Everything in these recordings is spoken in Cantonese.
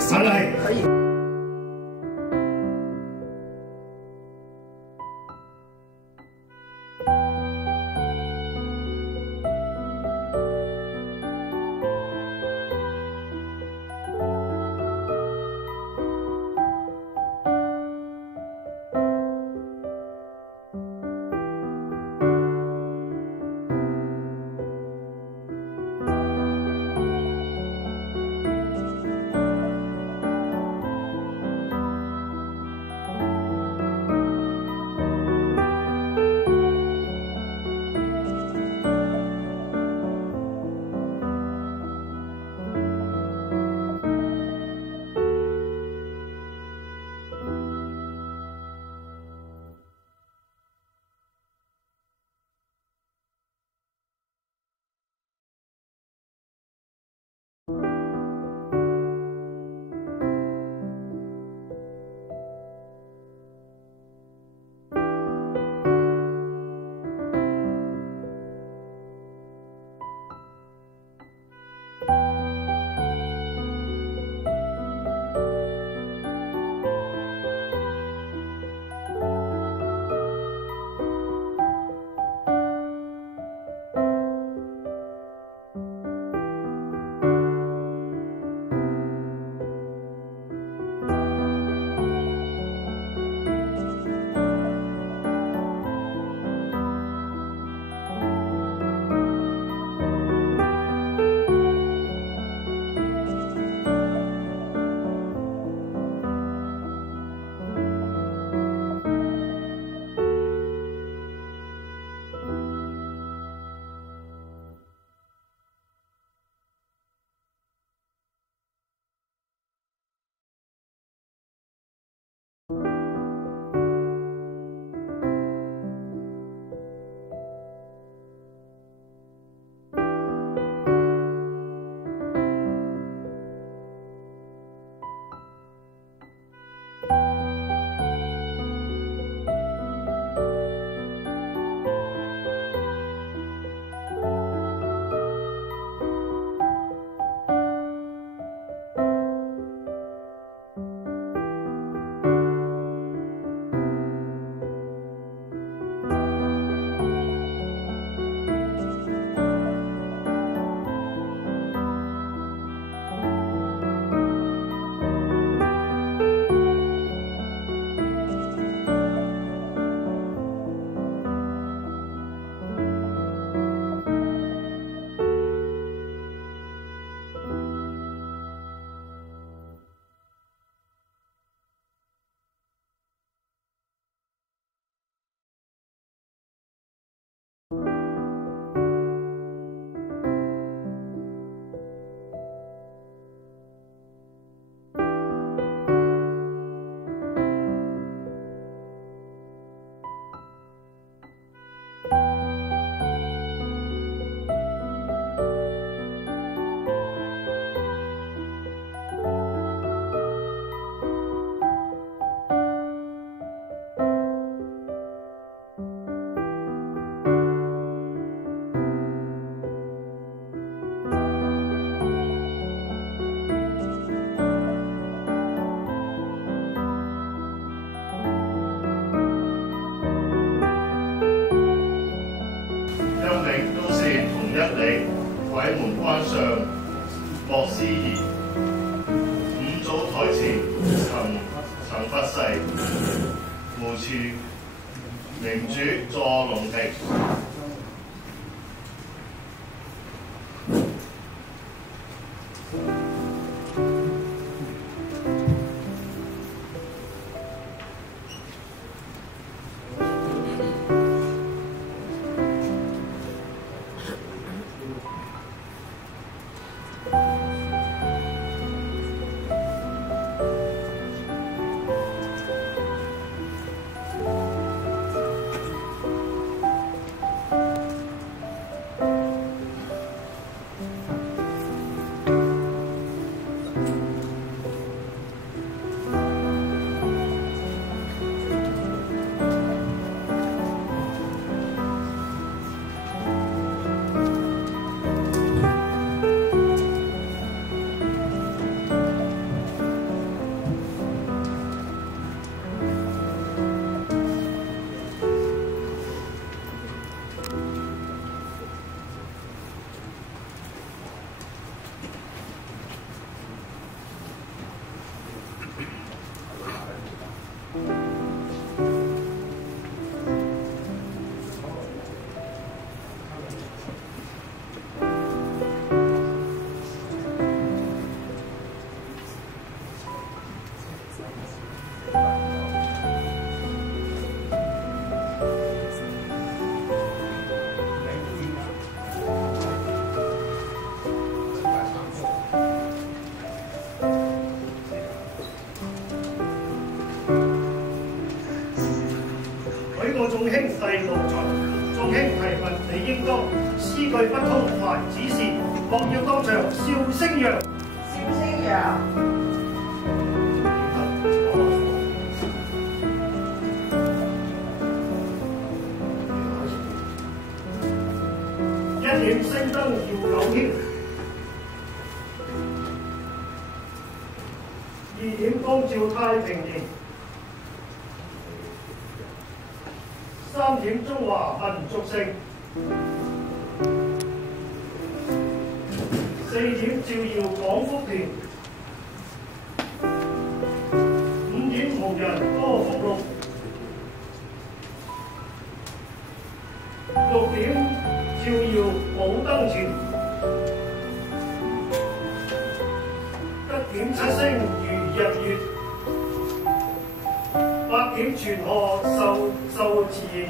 上来。可以。鬼門關上莫思言，五祖台前曾發誓，無辭明主坐龍庭。民理應當，詩句不通還指示，莫要當場笑聲揚。笑聲揚。一點星燈耀九天，二點光照太平年，三點中華民族性，四點照耀廣福田，五點無人多福祿，六點照耀武燈前，七點七星如日月，八點全河秀自然。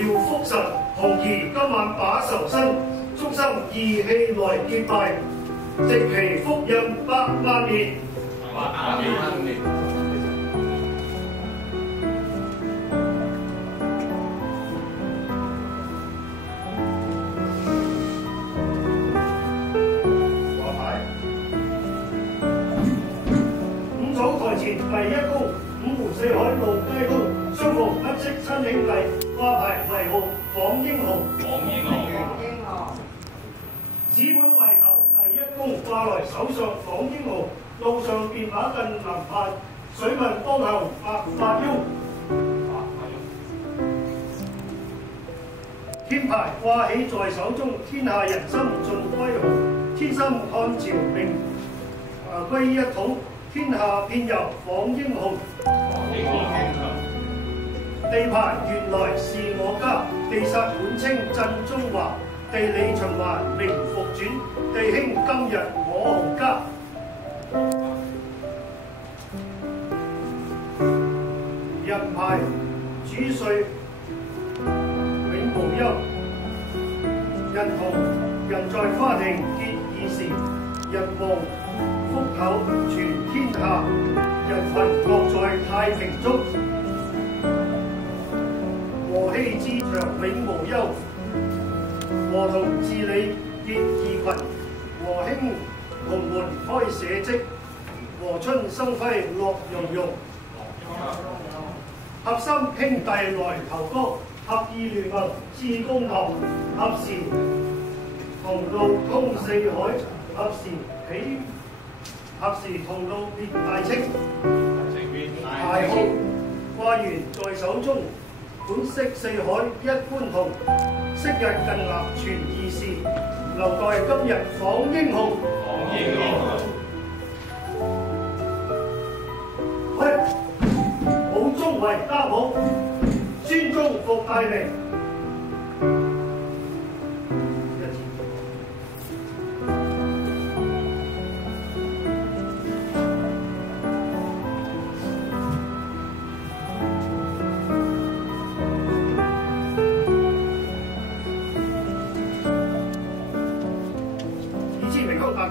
耀福神，紅兒今晚把仇伸，衷心義氣來結拜，直其福蔭百萬年。掛牌。五組台前第一功，五湖四海路皆通，相逢不識親兄弟。掛牌為號訪英雄，此本為頭第一功，掛來手上訪英雄，路上便把近臨盼，水問當後白髮翁。天牌掛起在手中，天下人心盡歸豪，天心漢朝名歸一統，天下遍遊訪英雄。地牌原來是我家，地煞本稱鎮中華，地理循環名復轉，地興今日我洪家。人牌主帥永無憂，人同人在花庭結義時，人望福口傳天下，人群樂在太平中。和氣之長永無憂，和同治理結義群，和興洪門開社稷，和春生輝樂融融。合心兄弟來投歌，合意聯盟致公堂，合時同路通四海，合時同路別大清。牌號掛完在手中，本色四海一般同，昔日近立傳義士，留待今日訪英雄。喂，武宗為家寶，孫宗復大名。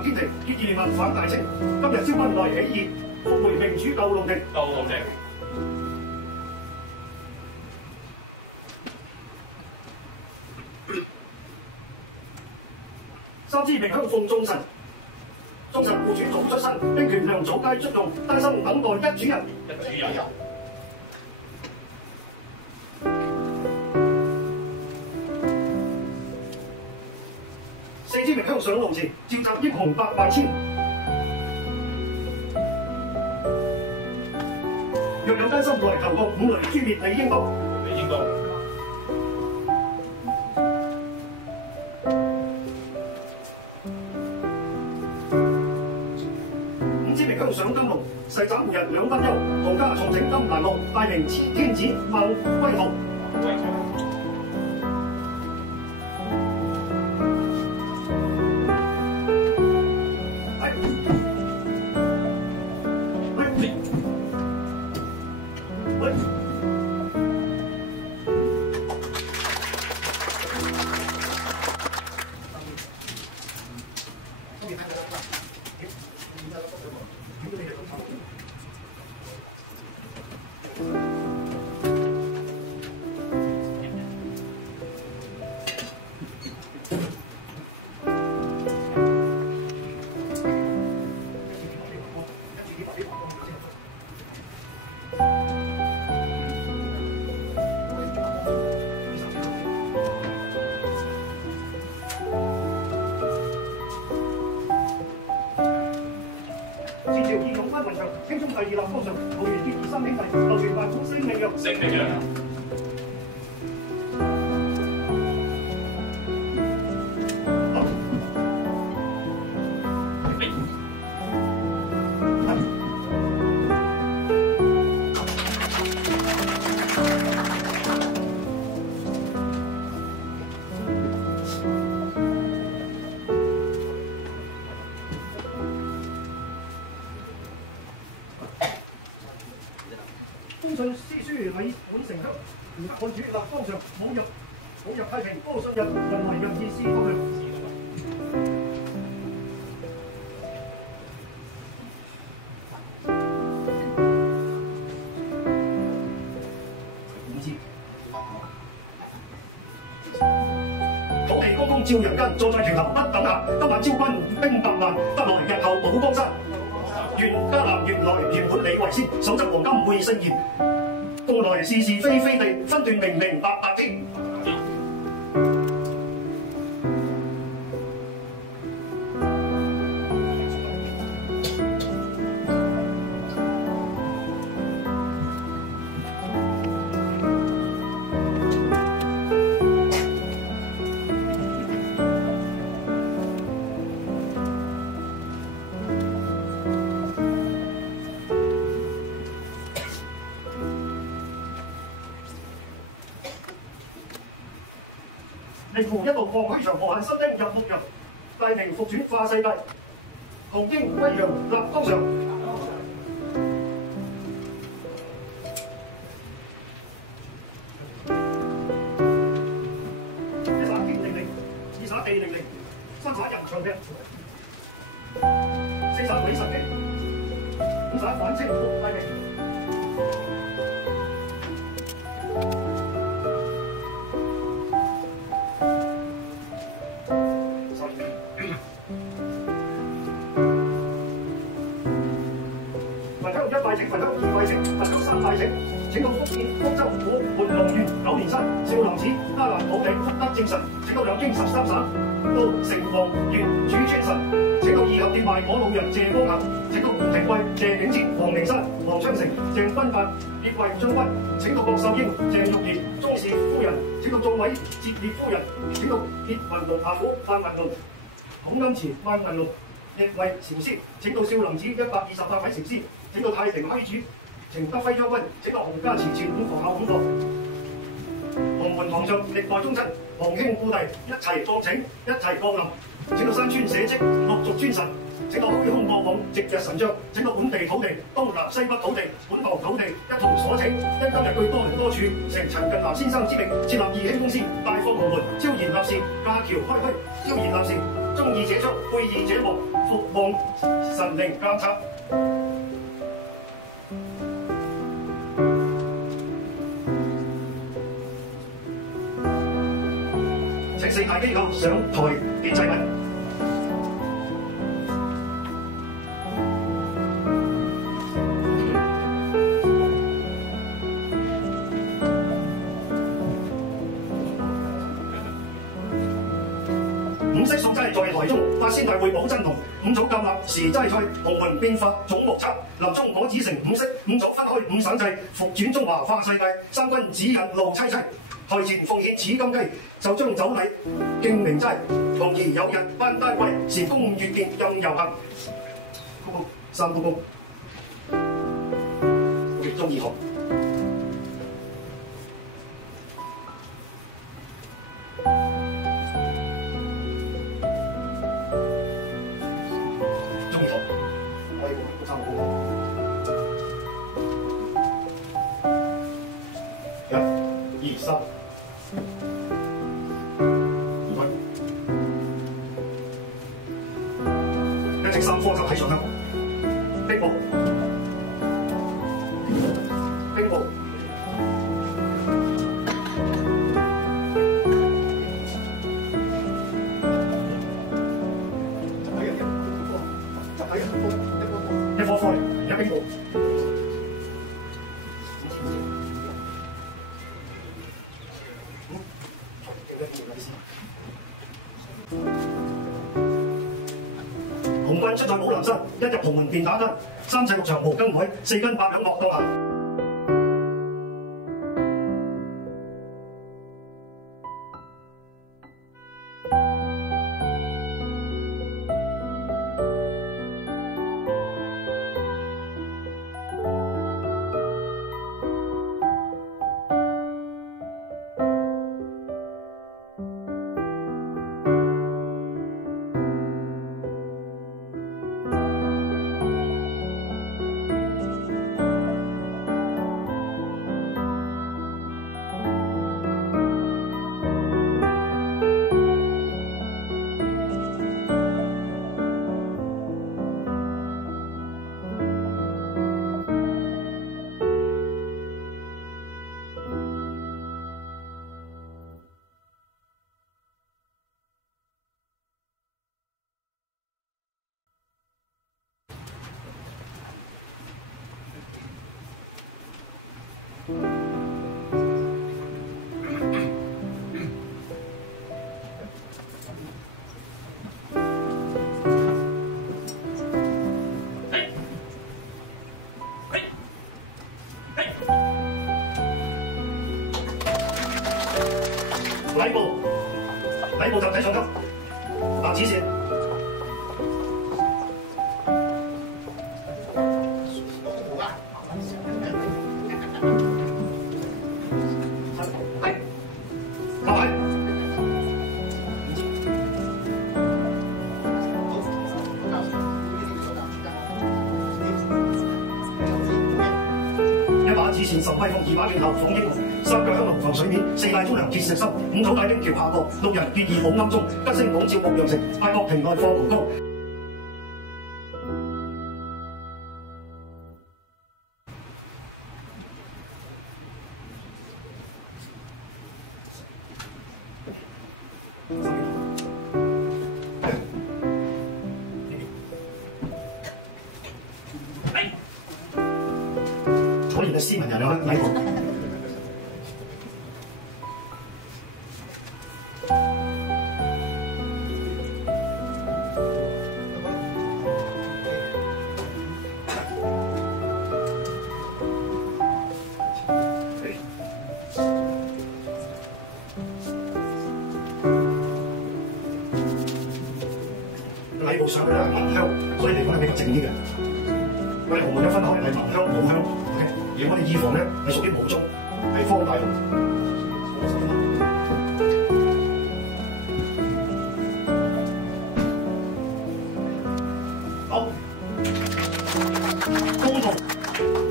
天庭結義民反大清，今日招軍來起義，復回明主舊龍庭。三支明香奉眾臣，眾臣護主早出身，兵權糧草皆出用，丹心等待一主人。之名向上路前，召集英雄百萬千。若有艱辛來求告，五雷誅滅理應當。理應當。五之名向上金龍，誓斬胡人兩不休。豪家重整金蘭幕，大明天子孟歸號。前朝義勇軍雲長，興中第二立方上，桃園結義三兄弟，流傳萬古聲名揚。聲名揚。封信詩書禮本成香，而家看主立方上，侮辱太平，多信人為任意思方向。土地高峰照人間，坐在橋頭不等閒。今晚招軍兵百萬，得來日後保江山。願家南原來原本你為先，守則黃金會聖賢。到來是是非非地分段明明白白的。令乎一道望虛長，何限新丁入牧人，大明復轉化世界，雄鷹威揚立江上。一灑天令令，二灑地令令，三灑人長劈，四灑鬼神奇，五灑反清復大明。焚香一拜請，焚香二拜請，焚香三拜請，請到福建福州我盤龍縣九連山少林寺迦南土地福德正神，請到兩京13省到城隍縣主川神，請到二合店賣果老人謝光行，請到吳廷貴謝景節黃靈山黃昌成鄭君發列為將軍，請到郭秀英鄭玉兒鍾氏夫人，請到眾位節烈夫人，請到葉雲龍下府范雲龍孔恩慈萬雲龍亦為禪師，請到少林寺128位禪師，請到太平虛主程德輝將軍，請到洪家祠前五房後五房，洪門堂上歷代宗親，皇兄故弟一齊降請，一齊降臨，請到山川社稷陸續尊神，請到虛空過往直日神將，請到本地土地東南西北土地本堂土地一同所請，因今日據多倫多處承陳近南先生之命設立義興公司，大放豪門，超然立事，架橋開墟，超然立事，忠義者出，背義者亡，復望神靈監察。請四大機構上台獻祭品。五五色素齋在台中，八仙大會保真同，五組夾立時齋菜，洪門變法總目冊，臨終果子成五色，五組分開五省制，復轉中華化世界，三軍指引路萋萋。台前奉獻此金雞，就將酒禮敬明齋，同而有日班單位，時公月見任遊行。高高三高高，月中二號。1、2、3，一直三科就睇上啦。兵部，兵部，一科科嚟，而家兵部。紅軍出在武陵山，一入洪門便打單，三尺六長無更改，四斤八兩莫當閒。禮部就睇上級，立指示。以前受威風，二把劍後仿英雄，三腳香爐浮水面，四大沖涼鐵石心，五組帶兵橋下過，六人決意保庵中，吉星拱照牧羊城，泰國平內放龍江。果然係斯文人有禮貌。禮部上咧係文香，所以嚟講係比較靜啲嘅。我哋洪門一分開係文香、武香 ，OK。而我哋義房咧係屬於武宗，係方大同。好，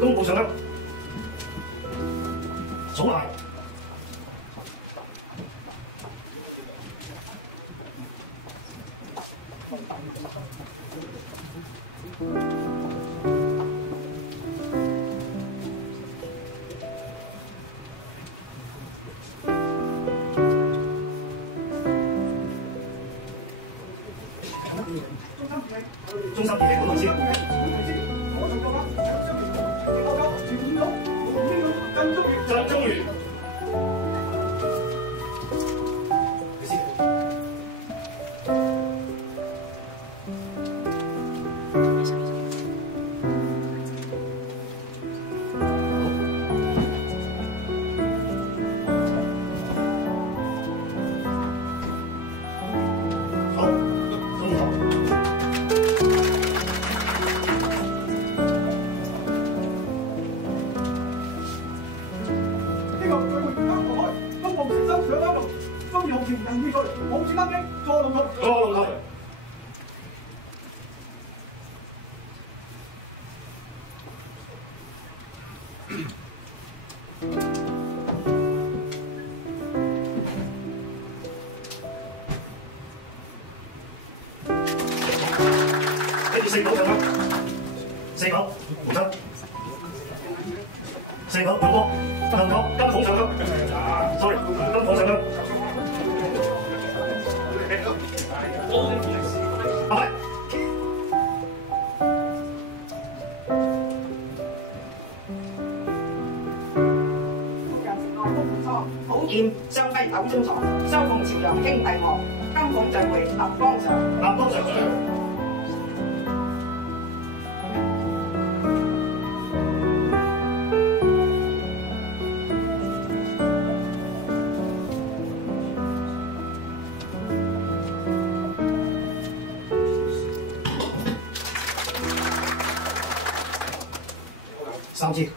弓步上咧，數嚟。中心嘢，我先。真中原。你先。前人會罪，冇此得的坐龍台。坐龍台。跟住四九上級，四九胡生，四九楊波，香港金鳳上級，sorry， 金鳳上級。阿輝。寶劍雙輝斗中藏，收同朝陽兄弟我，金鳳聚會立邦上。立邦上。三支。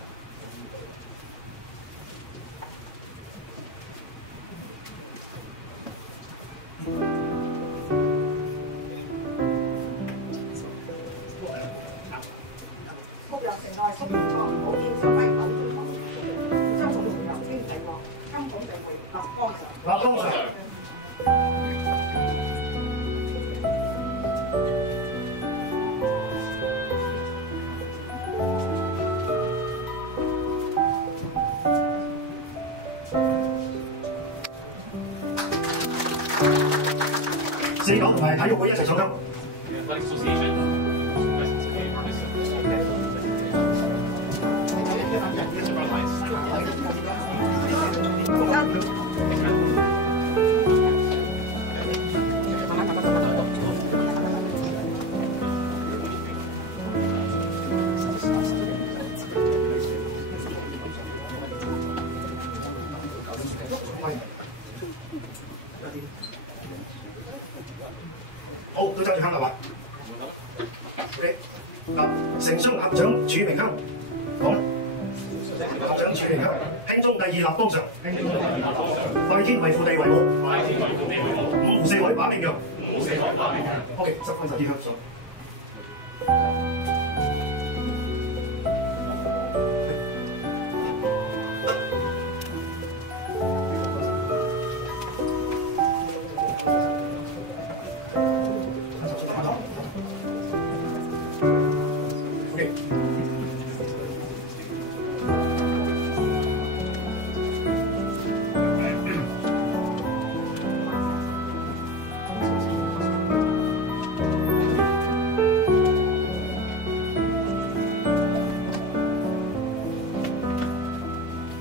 福陽城內十年藏，寶劍雙輝斗中藏，收同朝陽兄弟我，金鳳聚會立邦上。立邦上。四九同埋體育會一齊上級。好，都揸住香啦嘛。OK， 嗱，城商合掌署名香，講啦。合掌署名香，興中第二立邦上。拜天為父地為母。五湖四海把命揚。OK， 10分10啲香水。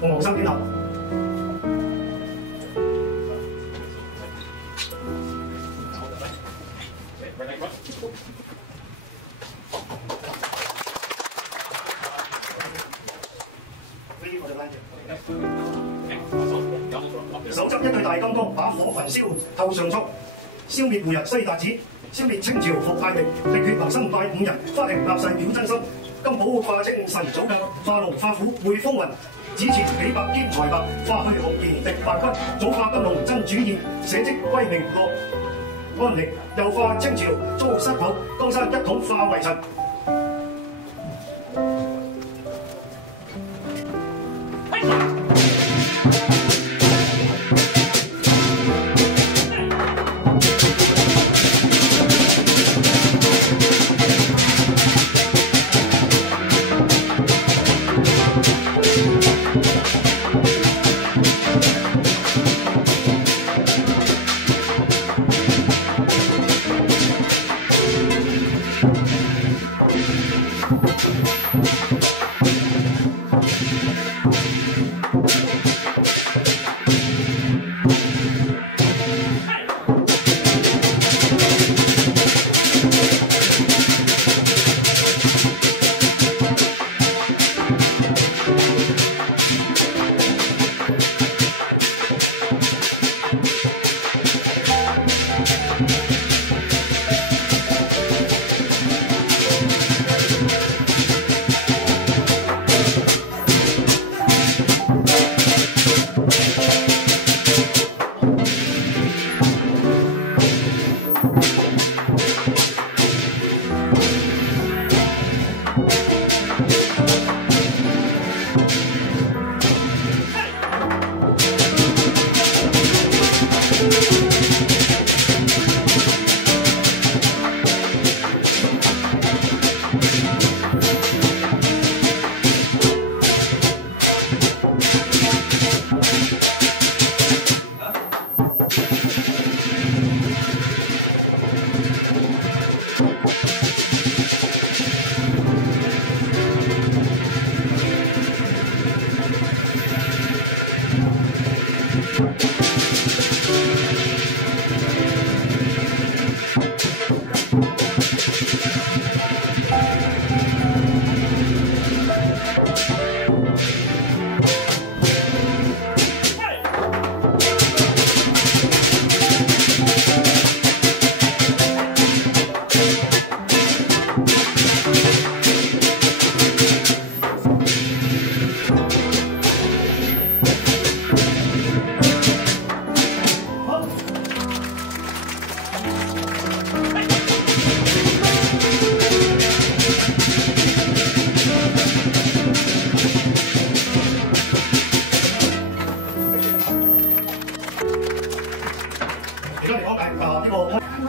鳳凰山點立？手執一對大金剛，把火焚燒透上速，消滅胡人西達子，消滅清朝復太平，力血謀生帶五人，花庭立誓表真心。金寶化清晨早教，化龍化虎會風雲。子前幾百兼財帛，化去紅顏敵敗軍。早化金龍真主意，寫職歸命樂安寧。又化清朝遭失土，江山一統化為塵。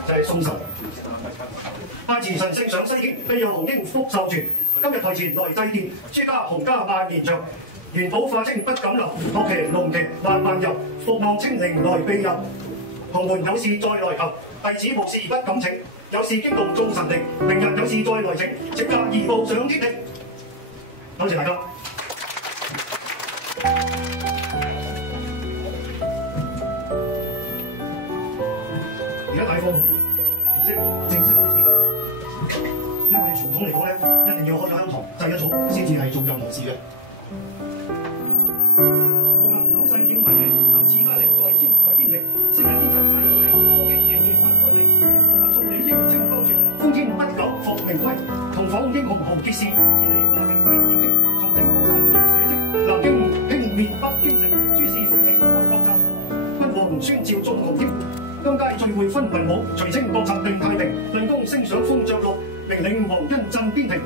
就係送神。太遲神聖上西經，庇佑紅英福壽全。今日台前來祭奠，朱家洪家萬年長。元寶化清不敢留，學期龍旗萬萬遊。復望清靈來庇佑，同門有事再來求。弟子無事不敢請，有事驚動眾神靈。明日有事再來請，請假移步上天庭。多謝大家。而家大課儀式正式開始，因為傳統嚟講咧，一定要開咗香堂祭咗祖先至係做任何事嘅。木立老細應文員，行志家直在天台邊庭，昔日天神細好氣，高擊遼亂不安寧，行數理應清當絕，封天不久復明歸，同訪英雄豪傑士，治理化庭極熱興，重整江山而社稷，南京興滅北京城，諸事復庭開國策，君王宣召眾豪傑。當街聚會分文武，隨清國策定太平，論功升賞封爵祿，明領皇恩鎮邊庭。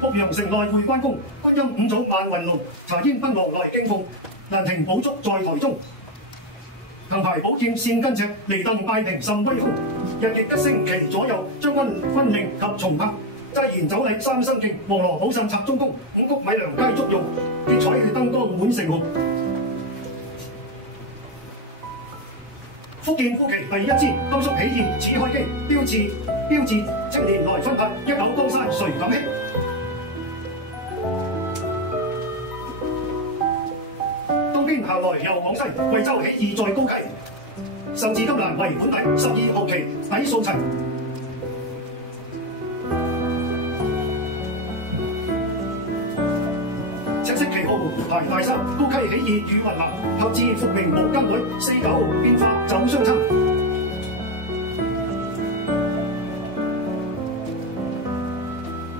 北陽城內會關公，觀音五祖萬雲龍，查煙賓王來敬奉，蘭亭寶燭在台中。藤牌寶劍線根尺，離鄧拜平甚威風。日亦一星期左右，將軍軍令及重拍。齋言酒禮三生敬，黃羅寶腎插中宮，五穀米糧皆足用，結彩燈光滿城紅。福建夫旗第一支，甘肅起義始開基，標誌青年來分發，一口江山誰敢欺？東邊下來由廣西，貴州起義在高溪，甚至金蘭為本底，12號旗底掃齊。赤色旗號排大山，高溪起義與雲南，後至復明無更改，49變化走相參。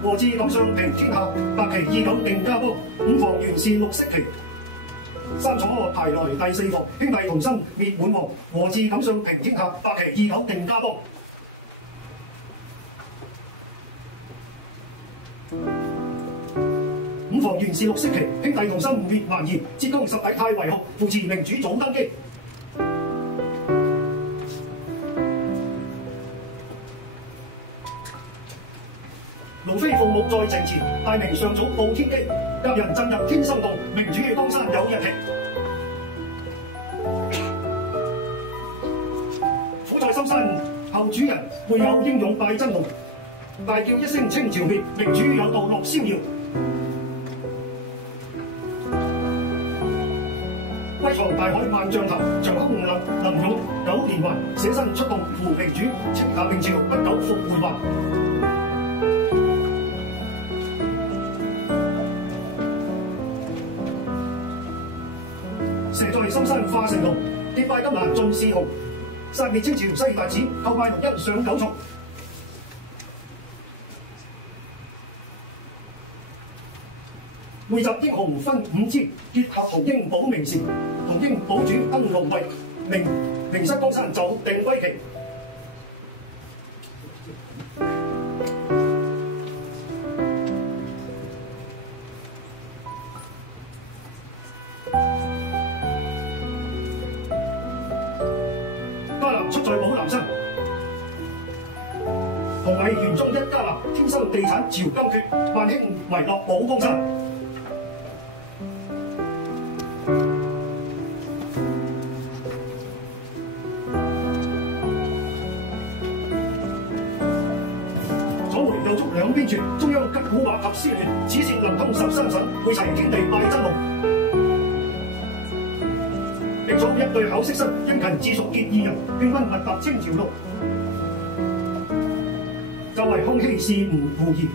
和志錦上平天下，白旗29定家邦，五房原是綠色旗。三楚排來第四房，兄弟同心滅滿皇，和志錦上平天下，白旗29定家邦。五房原是綠色旗，兄弟同心滅蠻夷，浙江十弟太為學，扶持明主早登基。龍飛鳳舞在城前，大明上早報天機，甲人震入天心洞，明主江山有日期。苦在深山後主人，會有英勇拜真龍，大叫一聲清朝滅，明主有道樂逍遙。歸藏大海萬丈頭，長空林勇9連環，捨身出動扶明主，稱下明朝不久復回還。蛇在深山化成龍，結拜金蘭盡是雄，殺滅清朝西大寺，叩拜綠茵上九重。匯集英雄分5支，結合紅英保明時，紅英保主登龍位，明失江山就定歸期。在武南山。同為園中一家男，天生地產潮金缺，萬興遺落武江山。左回右足兩邊傳，中央吉古畫合絲亂，此線能通13省，會齊天地拜真龍。並組一對口色新，殷勤自屬結義人，勸君勿踏清朝路。就為康熙是吳胡兒。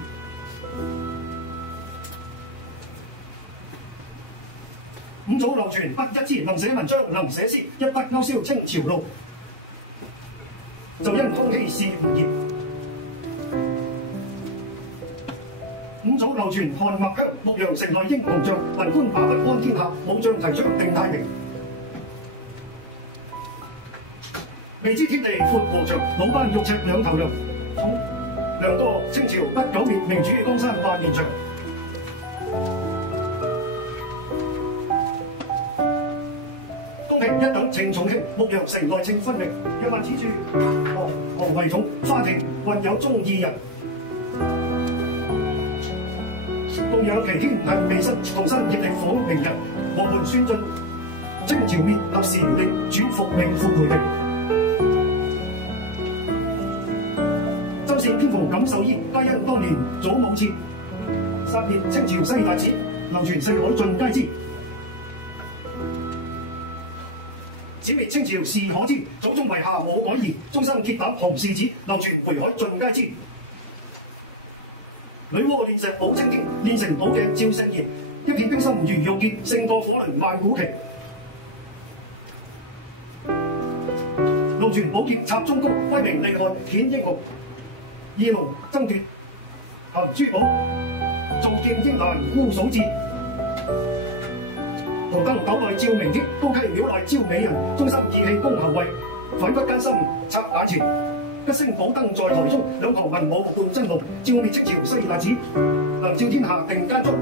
五祖流傳不一枝，能寫文章能寫詩，一筆勾銷清朝路。就因康熙是吳兒。五祖流傳漢墨香，牧羊城內英雄將，文官把筆安天下，武將提倡定太平。未知天地闊和長，魯班玉尺兩頭量。量多清朝不久滅，明主江山萬年長。公平一等情重慶，牧羊城內稱分明。若問此處何為重，花亭混有忠義人。共養其天恨未失，同心協力訪明人。和門宣進清朝滅，立時令轉復命復培定。偏逢錦繡衣，皆因當年祖母設，殺滅清朝西大寺，流傳四海盡皆知。此滅清朝是可知，祖宗遺下無改移，終身鐵膽紅士子，流傳迴海盡皆知。女媧煉石補青天，煉成寶鏡照聖賢，一片冰心如玉潔，勝過火輪萬古奇。龍泉寶劍插中高，威名厲害顯英雄。二龍爭奪含珠寶，造劍英難孤數節。紅燈斗內照明天，高溪廟內招美人。忠心義氣恭侯位，反骨艱辛插眼前。一聲寶燈在台中，兩旁文武伴真龍。照滅清朝西大寺，能照天下定間中。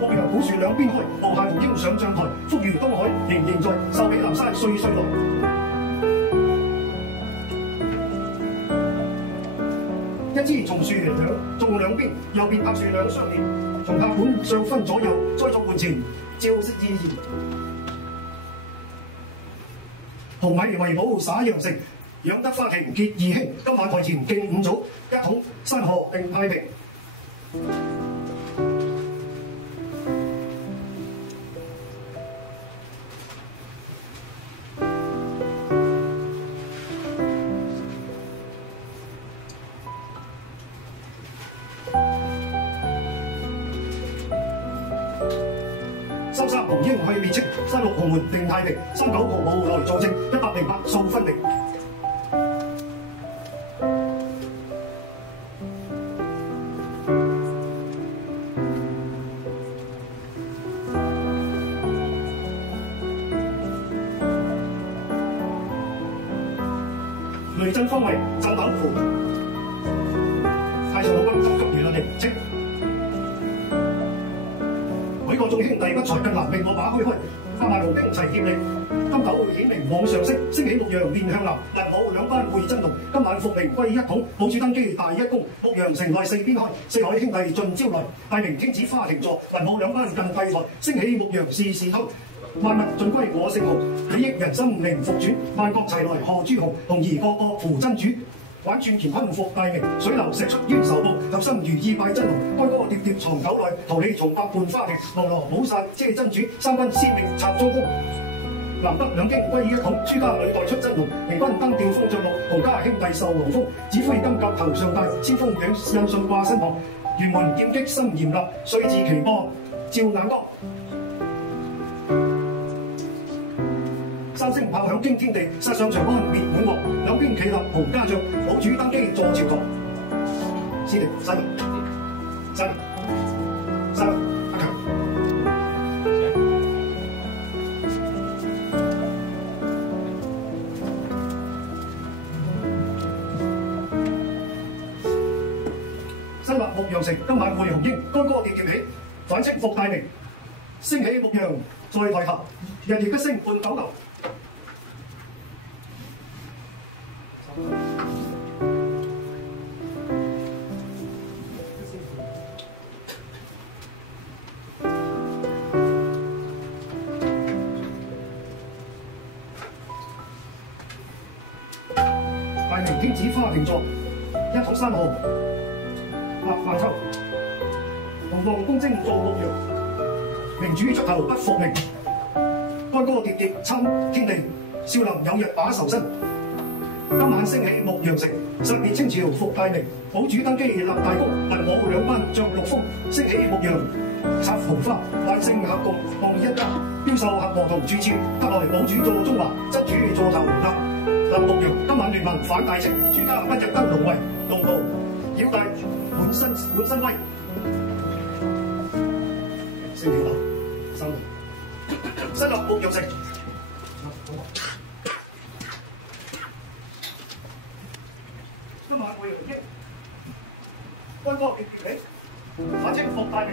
牧羊古樹兩邊開，無限龍腰上將台。福如東海仍在，壽比南山歲歲來。一枝松樹種兩邊，右邊柏樹兩相連。從柏本上分左右，栽種門前照色意義。紅米為寶灑羊城，養得花亭結義興。今晚台前敬五祖，一統山河定太平。33紅英去滅清，36紅門定太平，39紅武來助正，108數分明。雷震方位震斗符，太上老君急急如律令，即許個眾兄弟不才更難，命我把開開，8萬雄兵齊協力，金斗顯明往上升，升起牧羊面向南，文武兩班會真龍，今晚復明歸一統，武主登基大一功，牧羊城內四邊開，四海兄弟盡招來，大明天子花亭坐，文武兩班近帝台，升起牧羊事事通。萬物盡歸我聖號，利益人心靈復轉，萬國齊來賀諸雄，紅兒個個扶真主。玩轉乾坤復大明，水流石出冤仇報，立心如意拜真龍，哀歌疊疊藏九內，桃李松柏伴花亭，羅羅寶傘遮真主，三軍先命插中宮。南北兩京歸一統，朱家女代出真龍，明軍登吊風着陸，豪家兄弟受龍風，指揮金甲頭上戴，千峰頂印信掛身旁，轅門劍擊心嚴立，歲字旗波照眼光。三聲炮響驚天地，殺上長安滅滿惡。兩邊企立洪家將，武主登基坐朝堂。司令三阿強。新立牧羊城，今晚會紅英，干戈疊疊起，反清復大明。升起牧羊在台下，日夜一聲伴九牛。大明天子花瓶座，一統山河立萬秋。紅黃公精做牧羊，明主出頭不復明。哀歌疊疊參天地，少林有日把仇申。今晚升起牧羊城，殺滅清朝復大明。寶主登基立大功，文武兩班着綠風，升起牧羊插紅花，萬姓合共望一家。標秀合和同處處，得來寶主做中華，真主座頭立牧羊。今晚聯盟反大情，諸家不入登龍位，龍袍繞帶滿身威。升起啦，收嚟，新立牧羊城。今晚會揚益，哀歌疊疊起，反清復大明。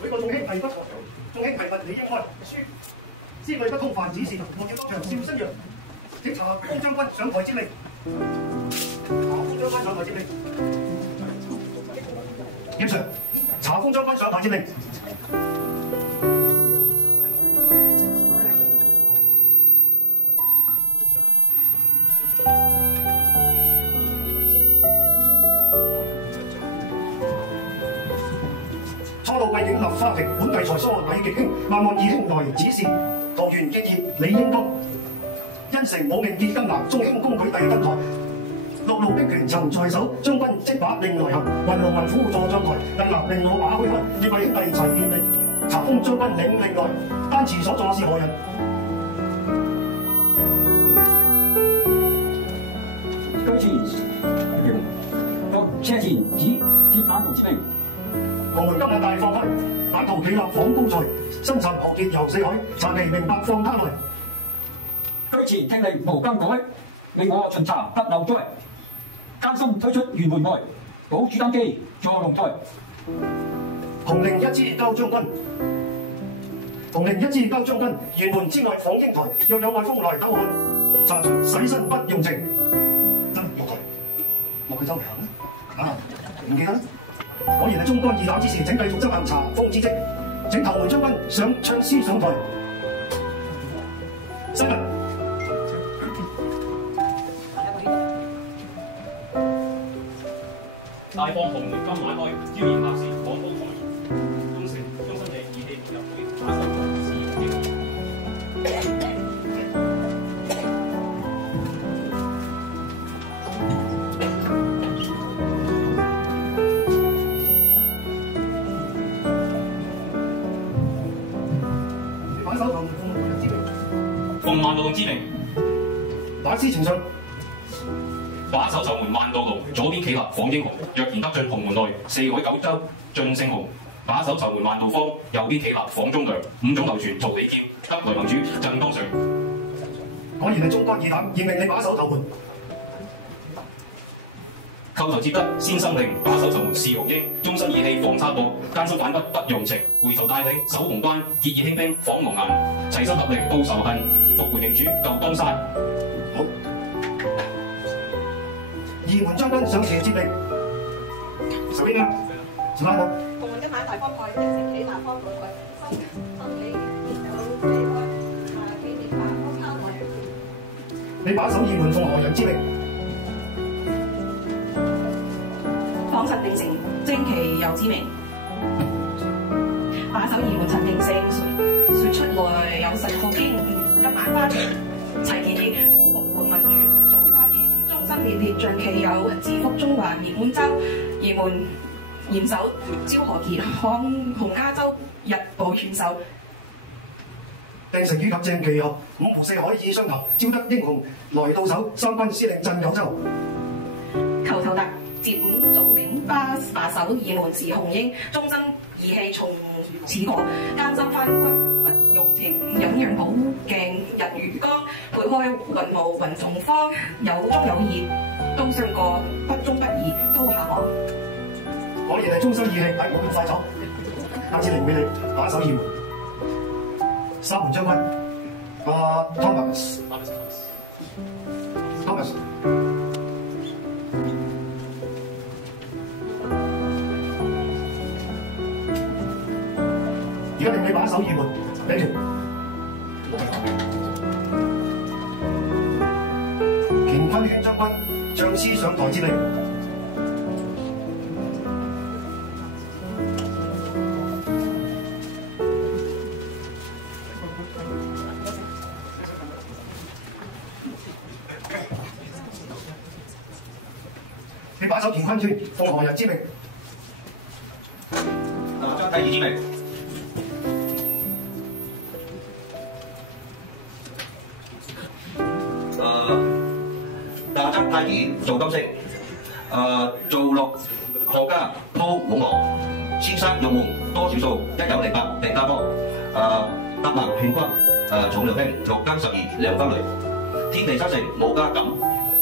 每個眾兄弟不和，眾兄弟物理應開，書思慮不通凡子事，莫要當場笑新陽。請查封將軍上台之令。查封將軍上台之令。檢上，查封將軍上台之令。初到貴境立花亭，本地才疏禮極興，萬望義兄來指示，桃園結義理應當。因城冇命結金蘭，中興公舉第登台。陸路兵權曾在手，將軍即把令來行。雲龍雲虎坐將台，人立令我把開開。二位兄弟齊獻力，查封將軍領令來。丹池所坐是何人？居前各車前指貼版圖之名。我們今晚大放開，版圖企立仿高才，新陳豪傑遊四海，查其明白放他來。居前聽令無更改，令我巡查不漏災。艱辛推出轅門外，保主登基坐龍台。紅令一支交將軍，紅令一支交將軍，轅門之外訪英台，若有外風來兜看，查洗身不用情。真落台，落去周圍行啦，唔記得啦。果然係忠肝義膽之事，請繼續執行查封之職。請頭門將軍上唱詩上台。新聞。大放紅門今晚開，招賢百士廣東台。忠誠終身嘅義氣入會，打手是用經。奉萬道道之名，打詩呈上。把守守門萬道路，左邊企立訪英雄。若然得進鴻門內，四海九州盡聖雄。把守守門萬道方，右邊企立訪忠良。五種流傳曹李劍，得來盟主贈當上。果然係忠肝義膽，嚴命你把守頭門。叩頭接得先生令，把守守門是雄鷹。終身義氣放差報，艱辛反不不用情。回頭帶領守紅關，結義興兵訪龍顏。齊心合力報仇恨，復回明主救江山。好。二門將軍上前接令，手邊啦，就拉我。共今晚大方派，一成幾大方舉貴，新喜有四開，紀念大方拋位。你把守義門奉何人之命？仿陳定成征其友之名，把守義門陳定勝說出來有神學經，今晚花庭齊建議復活民主做花庭，終身烈烈像其友，自福中華熱滿洲，義門嚴守昭和傑康洪家州日報勸守。定成與及鄭其後五湖四海以相投，招得英雄來到手，三軍司令鎮九州。求頭特接五祖領把守義門是紅英，終身義氣從此過，艱辛翻骨不用情，飲陽寶鏡日如光，配開雲霧雲同方，有忠有義都相過，不忠不義都下岸。果然係終身義氣，係冇咁快走。下次寧俾你把守義門。三門將軍Thomas，而家令你把守義門，領條乾坤勸將軍將師上台之令。你把守乾坤圈，奉何人之命？張太義之命。大則太義做金星，做落何家鋪武王，千山玉門多少數，一有零八定家波，德文勸君，重量輕，六更12兩分雷，天地七成無家感，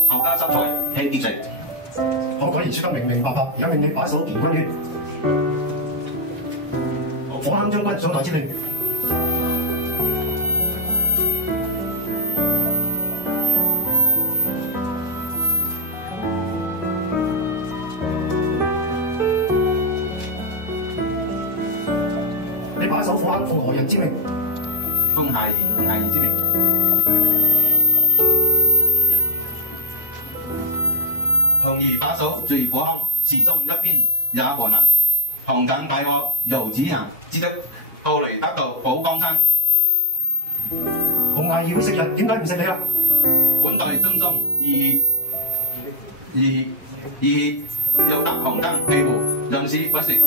後家生財輕結成。我果然說得明明白白，而家命你把守乾坤圈。火坑將軍上台之令。你把守火坑奉何人之命？奉孩兒之命。紅兒把守最火坑，始終一邊也何難。紅緊大我遊子人之德，後來得到保江山。紅孩兒會食人，點解唔食你啊？本代忠心而又得紅燈庇護，任是不食。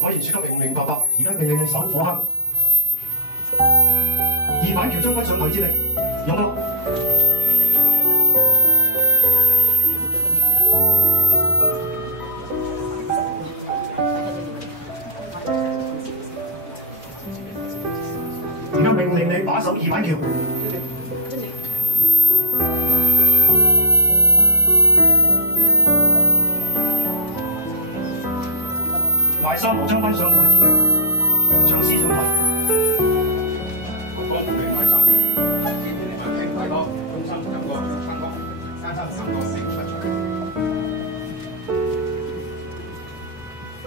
果然說得明明白白，而家命令你守火坑。二板橋將軍上台之令，有冇？而家命令你把守二板橋。淮山羅將軍上台之命，將師上台。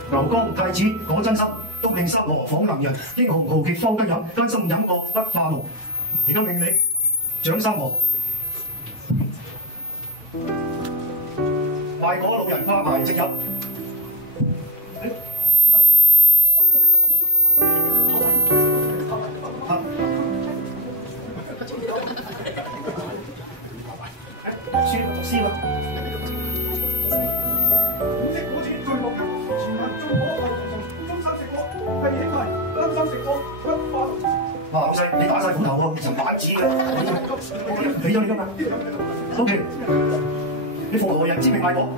劉江太子果真心，都令失羅訪能人，英雄豪傑方得飲，艱辛飲過不化龍。而家命你掌三河，賣果老人花牌直入。讀詩啦。哇！老細，你打晒斧頭喎，成板子嘅，俾咗你㗎嘛 ？OK， 你奉何人之命賣果？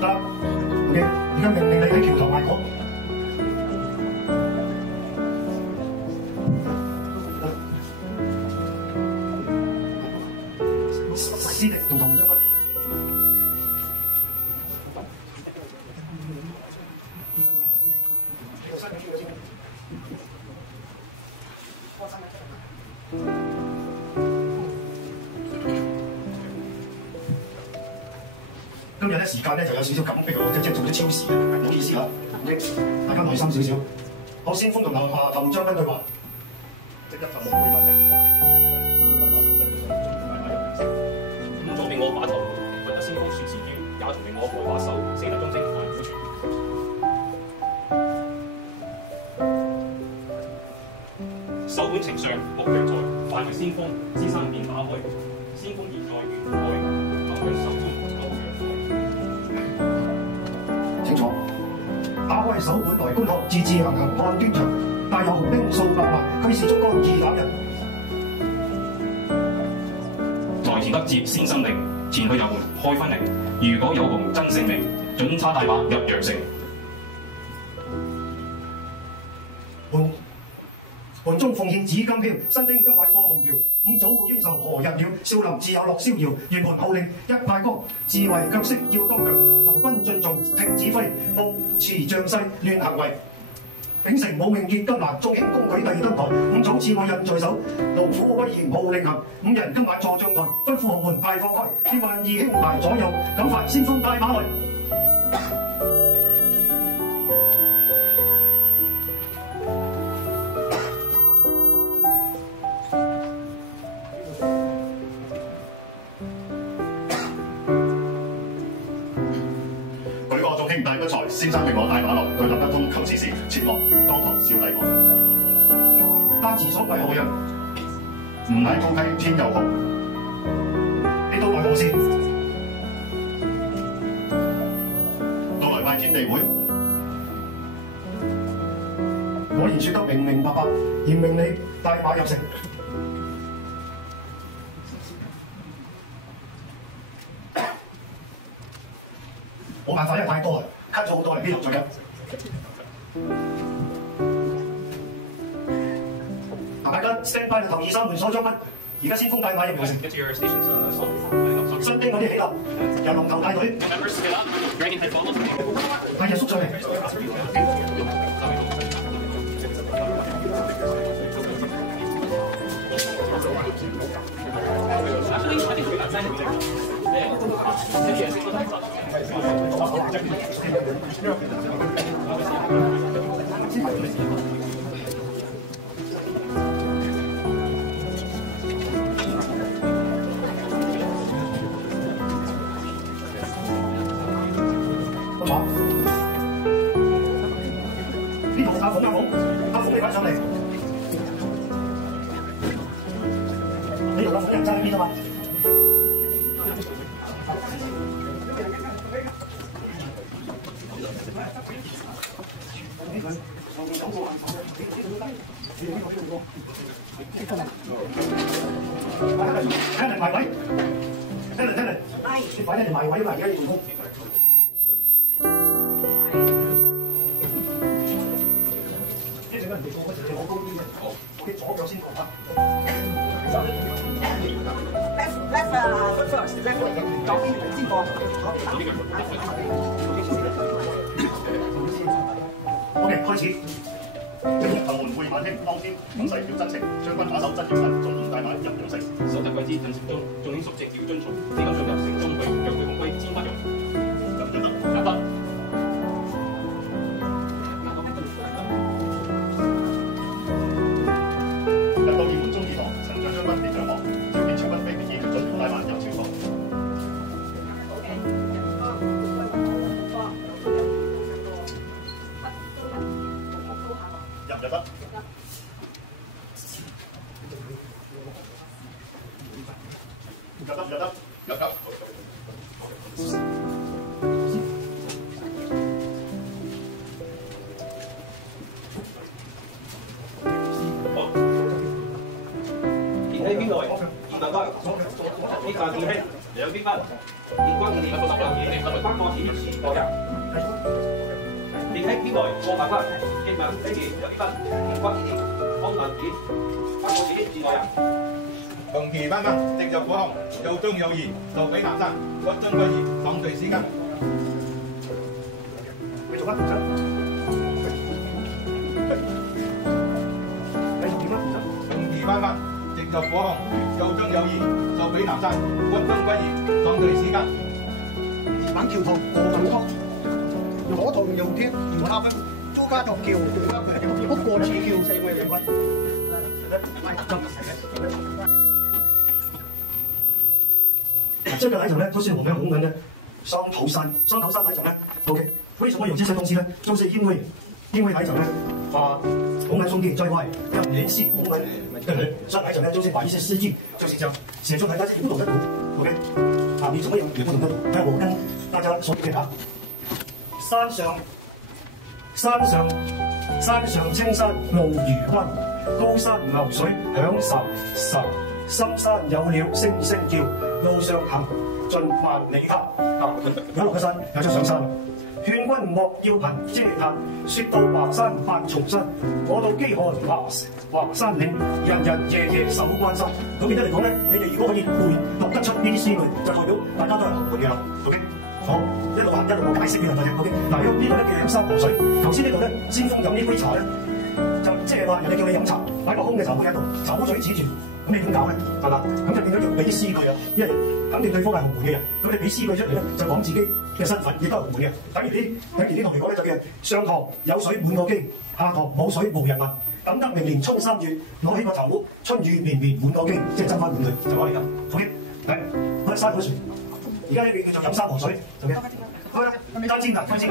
得 ，OK， 而家命令你喺橋頭賣果。司敵同將軍。今日日咧時間咧就有少少緊迫喎，即係做咗超時啊，唔好意思啊，大家耐心少少。好，先鋒同林將軍對話。咁早俾我把頭，為得先鋒説詞語，也同令我來把手，死得忠貞萬古傳。手本呈上，目若在，凡為先鋒，先生便打開。先鋒現在原外，留向手本留陽清楚，打開手本來觀看，字字行行看端詳，帶有雄兵數百萬，俱是竹竿義膽人。在田得接先生令，前去右門開分靈。如果有紅真姓名，準差大馬入陽城。門中奉獻紫金票，新丁今晚過紅橋。五祖應受何日了？少林自有樂逍遙。沿門號令一派歌，自為腳色要剛強。行軍進從聽指揮，目持將勢亂行為。秉承武命結金蘭，眾卿公舉第登台。五祖賜我印在手，龍虎威嚴號令行。五人今晚坐將台，吩咐紅門派放開。千萬義兄排左右，咁快先鋒帶馬來。兄弟不才，先生令我帶馬來，對立得通求此事，切莫當堂小弟我。單詞所貴何人？吾乃高溪天佑號。你到來何事？到來拜天地會。果然說得明明白白，嚴命你帶馬入城。冇辦法，因為太多啦，咳咗好多嚟，邊度再飲？大家 stand by 頭2、3門鎖將軍，而家先鋒帶馬入陽城。新兵嗰啲起立，由龍頭帶隊。係日叔上嚟。呢度阿鳳好，阿鳳你揾上嚟。呢度阿鳳人揸喺邊啊嘛？聽人埋位，聽人，你快啲嚟埋位嘛！而家要做工。一陣間人哋過嗰時，你攞高啲嘅，我嘅左腳先過啊。OK， 開始。後門會萬兄當天咁誓要真情，將軍把守真要神，眾人帶馬入陽城。守得貴之近城中，眾卿屬直要遵從。只敢進入城中去，若會紅歸千不容。入得。入到二門中二堂，陳將軍列帳幕，召見朝軍兵已準備帶馬入朝堂。入得。電器邊來？二百分。呢個電器兩邊分。電光電電不得兩關我電視個人。電器邊來？過百分。英文呢邊兩邊分。電光電電康文件關我電視個人。紅旗繽紛，直入火紅，有忠有義，路比南山，屈尊屈義，黨隊史根。你做乜唔得？你做點乜唔得？紅旗繽紛，直入火紅，有忠有義，路比南山，屈尊屈義，黨隊史根。板橋頭河粉湯，果糖油貼魚蝦粉，朱家塘橋，不過似橋四位嚟威。这个来讲呢，都是我们红门的双头山。双头山来讲呢 ，OK， 为什么有这些东西呢？就是因为来讲呢，红门兄弟在外要联系红门的人，所以来讲呢，就是把一些诗句就是这样写出来，但是你不懂得读 ，OK， 你怎么样也不懂得读。那我跟大家说一下，山上青山露如溫，高山流水響潺潺，深山有鳥聲聲叫，路上行盡萬里卡。有落咗山，有咗上山啦。勸君莫要憑嗟嘆，説到華山八重山，我到飢寒華山嶺，日日夜夜守關山。咁變咗嚟講咧，你哋如果可以讀得出呢啲詩句，就代表大家都係紅門嘅啦。OK。好，一路我解釋俾大家聽。OK， 嗱，呢個咧叫飲三河水。頭先呢度咧，先鋒飲呢杯茶咧，就即係話人哋叫你飲茶，擺個空嘅茶杯喺度，酒水指住，咁你點搞咧？係嘛？咁就變咗要俾啲詩句啊，因為肯定對方係紅門嘅人，咁你俾詩句出嚟咧，就講自己嘅身份，亦都係紅門嘅。等於呢度嚟講咧，就叫上堂有水滿個機，下堂冇水無人問。等得明年春3月，攞起個茶壺，春雨綿綿滿個機，即係斟翻滿佢就可以咁。OK， 嚟，開山嗰船。而家呢邊叫做飲三河水 ，OK， 好啦，單先啦，單先。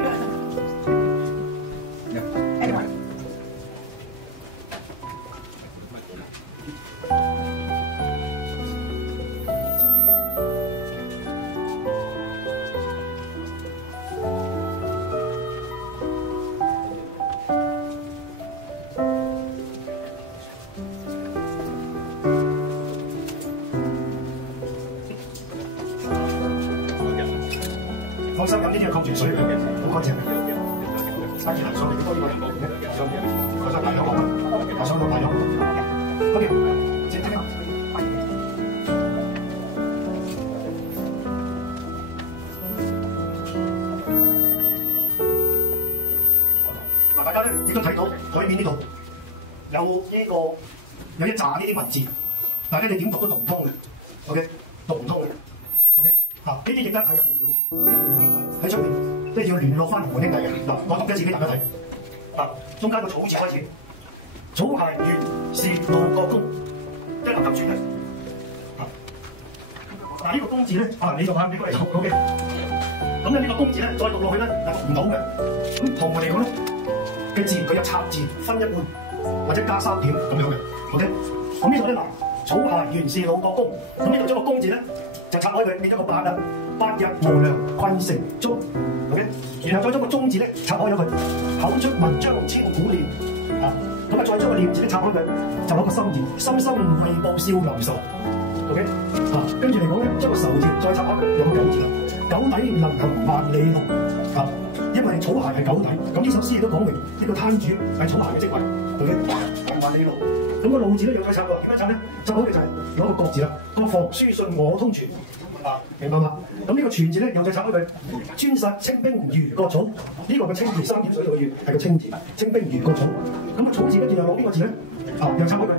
放心飲呢啲係礦泉水嚟嘅，好乾淨嘅。生意行上嚟多啲喎，嗰陣大洋行啦，下上到大洋行。OK， 接聽。嗱，大家咧亦都睇到海面呢度有一紮呢啲文字，但係你點讀都讀唔通嘅。OK， 讀唔通嘅。OK， 嗱，呢啲亦都係紅門兄弟喺出面，即係要聯絡翻紅門兄弟嘅。嗱，我讀一次俾大家睇。嗱，中間個草字開始，草鞋原是路國公，一立及住嘅。嗱，呢個公字咧，你讀下，你過嚟讀好嘅。咁咧呢個公字咧，再讀落去咧係讀唔到嘅。咁紅門嚟講咧嘅字，佢有拆字分一半，或者加3點咁樣嘅。OK， 咁呢度咧嗱，草鞋原是路國公，咁呢度將個公字咧就拆開佢，變咗個8啦。8日無糧困城中 ，OK， 然後再將個中字咧拆開咗佢，口出文章千古念咁再將個念字咧拆開佢，就攞個心字，深深為報少林仇 ，OK， 跟住嚟講咧，將個仇字再拆開佢，有個九字啦，九底能行萬里路因為草鞋係九底，咁呢首詩亦都講明呢個攤主係草鞋嘅職位 ，OK， 行萬里路，咁個路字咧要再拆喎，點樣拆咧？拆好嘅就係攞個國字啦，國防書信我通傳。明白嘛？咁呢個傳字咧，又再拆開佢，專殺清兵如割草。呢個嘅清字3點水度嘅月係個清字，清兵如割草。咁個草字跟住又攞邊個字咧？又拆開佢，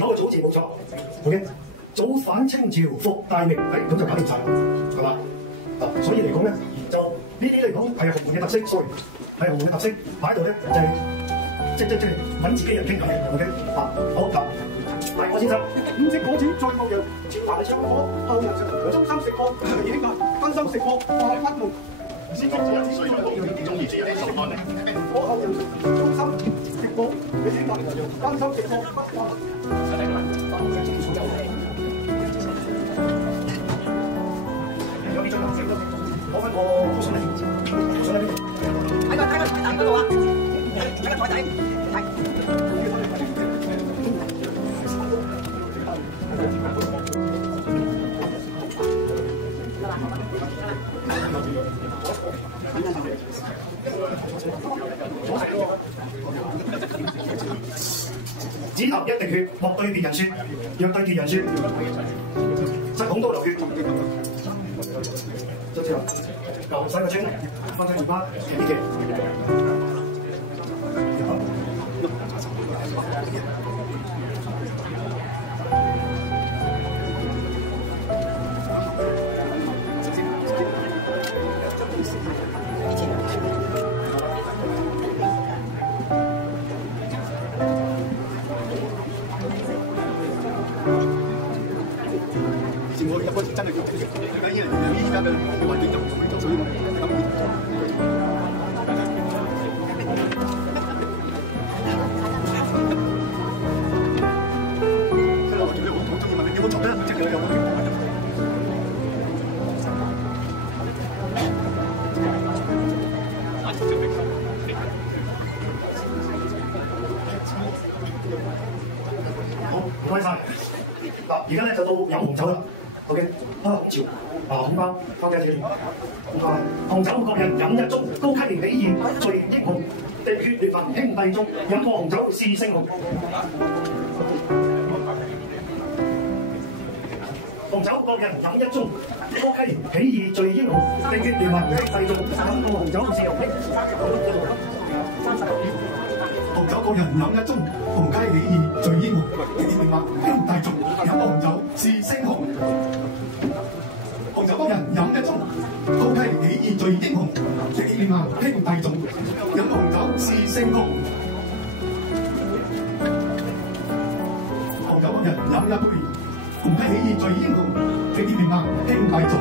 攞個草字冇錯。OK， 早反清朝復大明，咁就搞掂晒啦，係嘛？所以嚟講咧，就呢啲嚟講係紅門嘅特色 ，sorry， 係紅門嘅特色，擺喺度咧就係即揾自己人傾偈嘅 ，OK， 好嗱。大我先生，五色果子再冇人，前排唱歌，後人食，中心食過，已經分心食過，愛不滿。先講咗啲衰嘢，中意自己做安寧。我後人中心食過，你先話分心食過，有幾張藍色咯？我揾個附送嚟，附送喺邊度？喺個台底嗰度啊！喺個台底，係。只合一滴血，莫對別人説。若對別人説，則恐多流血。就這樣，舊洗個村，分享二巴嘅呢期。該晒。嗱，而家咧就到飲紅酒啦。OK， 紅潮紅包包嘅嘢。紅酒各人飲一盅，高溪起義最英雄，地血聯盟兄弟眾，飲過紅酒是聖雄。紅酒各人飲一盅，高溪起義最英雄，地血聯盟兄弟眾，飲過紅酒是雄。紅酒各人飲一盅，紅溪起義最英雄，地血聯盟兄弟眾，飲過紅酒是聖雄。紅酒各人飲一盅，高溪起義最英雄，地血聯盟兄弟眾，飲過紅酒是聖雄。紅酒各人飲一杯，紅溪起義最英雄，地血聯盟兄弟眾，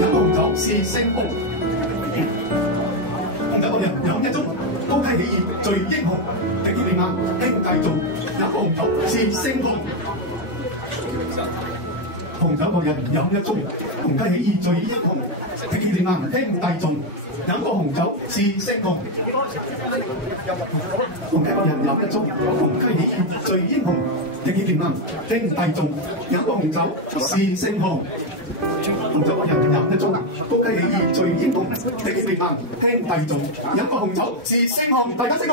飲過紅酒是聖雄。紅酒各人飲一盅，高溪起義最英雄，地血聯盟兄弟眾，飲過紅酒是聖雄。紅酒各人飲一盅，紅溪起義最英雄，地血聯盟兄弟眾，飲過紅酒是聖雄。紅酒各人飲一盅，紅溪起義最英雄，地血聯盟兄弟眾，飲過紅酒是聖雄。紅酒各人飲一盅，高溪起義最英雄，地血聯盟兄弟眾，飲過紅酒是聖雄。大家識號。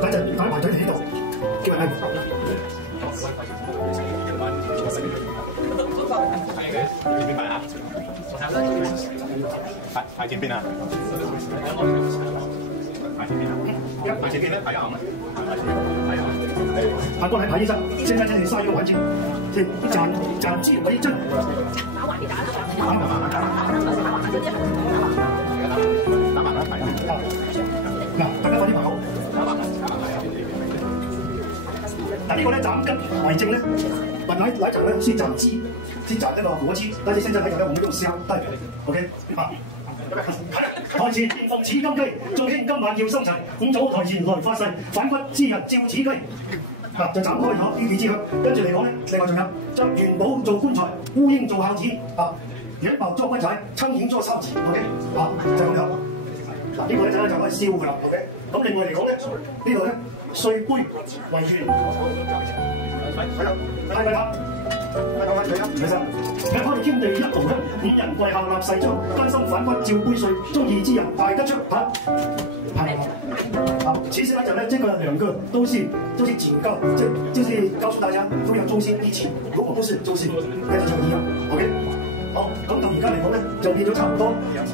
等陣大家排隊喺度，叫人邊排啊？排前邊啊？排前邊啊？排前邊咧？排右啊？法官来排一张，现在这里下一个环节，是斩鸡为证。嗱，大家快啲排好。嗱，呢個咧斬雞為證咧，本來講咧是斬雞，是斬那個活雞，但是現在來講咧，我們用香代表 ，OK 啊。台前獻奉此金雞，眾卿今晚要收齊，五祖台前來發誓，反骨之日照此雞。就斬開咗呢幾支香，跟住嚟講咧，另外仲有將元寶做棺材，烏蠅做孝子，元寶做棺材，蒼蠅做孝子 ，OK 就咁樣。嗱呢個咧就可以燒㗎啦 ，OK。咁另外嚟講咧，呢度咧歲杯為元，係咪啊？唔該晒。喺開天地一爐香，五人跪下立誓章，艱辛反骨照杯歲，忠義之人大吉出其實呢講呢，這個兩個都是警告，就是告訴大家都要忠心義氣，如果不是就是跟着就一樣 ，OK。好，咁到而家嚟講咧，就變咗差唔多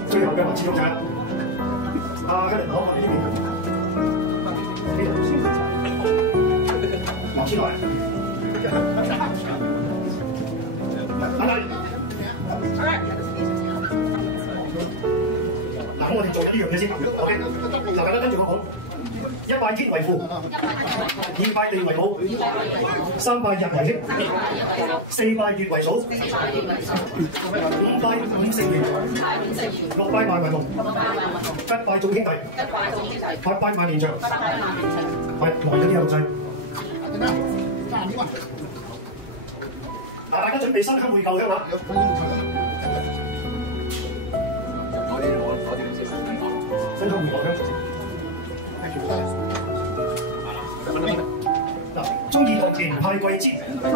最後嘅環節咁滯。家人攞埋呢邊，落先來。嗱，我哋做呢樣嘢先 ，OK。嗱，大家跟住我講。一拜天為父，二拜地為母，三拜日為兄，四拜月為嫂，五拜五成員，六拜萬為龍，七拜眾兄弟，八拜萬年長，係來咗啲後製。嗱，大家準備新香會舊香啦。新香會舊香。忠義堂前派貴枝，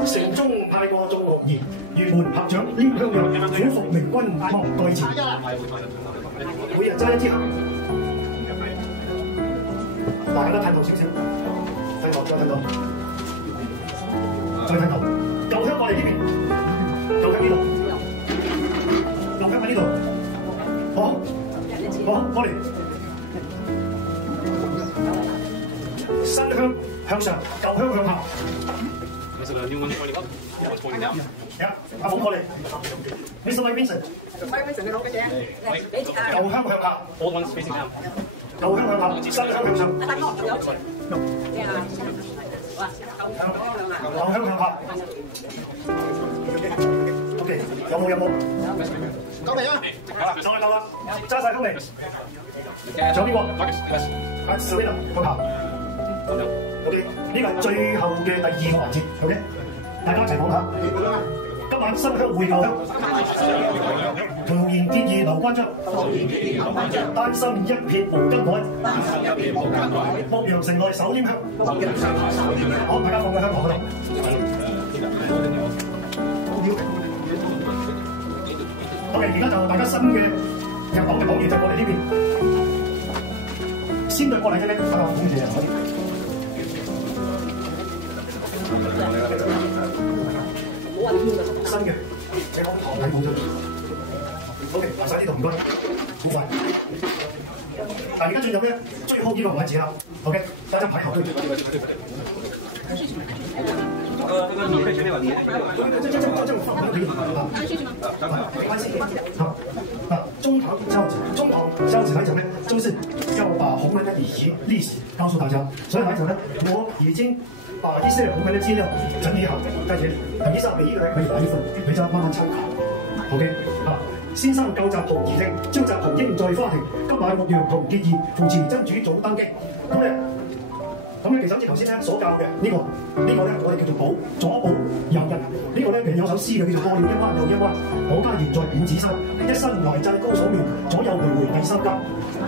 城中派我眾樂兒，御門合掌拈香藥，虎伏明君莫待前。每日揸一支香，大家都睇到少少，睇到再睇到，再睇到，舊香過嚟呢邊，舊香呢度，舊香喺呢度，好，過嚟。新香向上，舊香向下。阿鳳過嚟 ，Mr. Mike Vincent。你攞嘅嘢，舊香向下，舊香向下，新香向上。舊香向下。OK， 有冇？夠未啊？夠啦，揸晒香嚟。仲有呢個，小威啦，向下。OK， 呢個係最後嘅第二個環節 ，OK， 大家一齊講下。今日晚新香會舊香，徒然結義劉關張，丹心一片無更改，牧羊城內手拈香。好，大家放喺香港嗰度。OK，而家就大家新嘅入黨嘅黨員就過嚟呢邊，先對過嚟嘅咧，睇下講嘢可以。新嘅，請講堂禮冇咗。OK，嚟晒呢度唔該，好快。但而家進入咧最後呢個位置啦。OK，大家排頭隊。這個你在前面吧，你這放可以啊，沒關係啊。中堂消息來講呢，就是要把洪門的禮儀歷史告訴大家。所以來講呢，我已經把一些洪門的資料整理好在這裡，等一下每一個人可以拿一份，回家慢慢參考。OK 啊，先生救襲洪義慶，召集洪英在花亭，今晚牧羊同結義，扶持真主早登基。咁咧，其實好似頭先咧所教嘅呢個咧，我哋叫做補左補右印。呢個咧其實有首詩嘅，叫做過了一彎又一彎，我家園在五指山，一生來祭高所廟，左右徘徊第三間。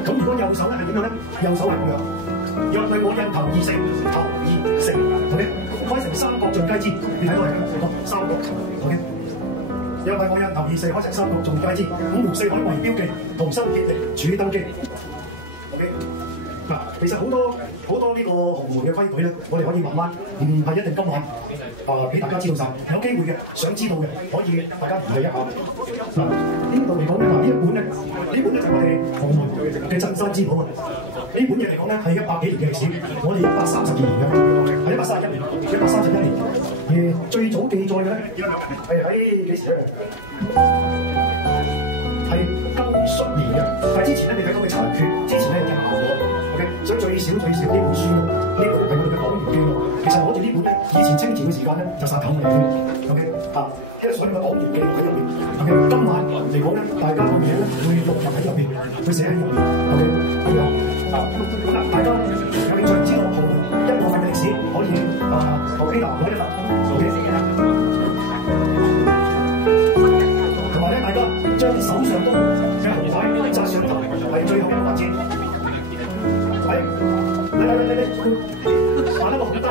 咁如果右手咧係點樣咧？右手係咁樣，若對我印頭二成，頭二成 ，OK， 開成三角盡皆知。你睇到係咩？三角 ，OK。若係我印頭二成，開成三角盡皆知。五湖四海為標記，同心協力主登基。OK。嗱，其實好多呢個洪門嘅規矩咧，我哋可以慢慢，唔係一定今晚俾大家知道晒。有機會嘅，想知道嘅，可以大家研究一下。嗱，呢度嚟講咧，呢一本咧就係我哋洪門嘅鎮山之寶啊！呢本嘢嚟講咧係100幾年嘅歷史，我哋132年嘅，係131年，131年。最早記載嘅咧係喺幾時咧？係庚戌年嘅，但係之前咧你睇到嘅殘缺，之前咧有效果。所以最少呢本書咧，呢個係我哋嘅黨員記錄。其實攞住呢本咧，以前清朝嘅時間咧就殺頭我哋嘅。OK 啊，因為所有嘅黨員記錄喺入面。OK， 今晚嚟講咧，大家個名咧會錄入喺入邊，會寫喺入面。OK， 咁樣啊，嗱，大家有興趣知道洪門一部分嘅歷史，可以學希臘攞一份。OK， 同埋咧，大家將手上都嘅紅牌紮上頭，係最後一個環節。嚟，把呢個紅低，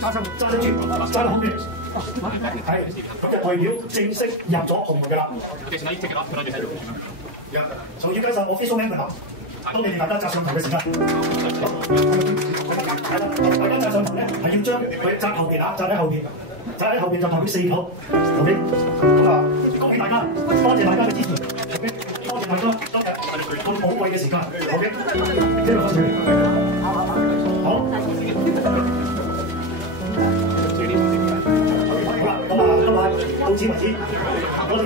揸住，揸落紅邊，係，咁就代表正式入咗洪門嘅啦。從要介紹我 official member 啦，當你哋大家紮上頭嘅時間，大家紮上頭咧係要將佢紮後邊啊，紮喺後邊，紮喺後邊就代表4球 ，OK， 咁啊，恭喜大家，多謝大家嘅支持 ，OK， 多謝大家今日咁寶貴嘅時間 ，OK， 呢個多謝。好，好啦，咁啊，今晚到此為止，多謝。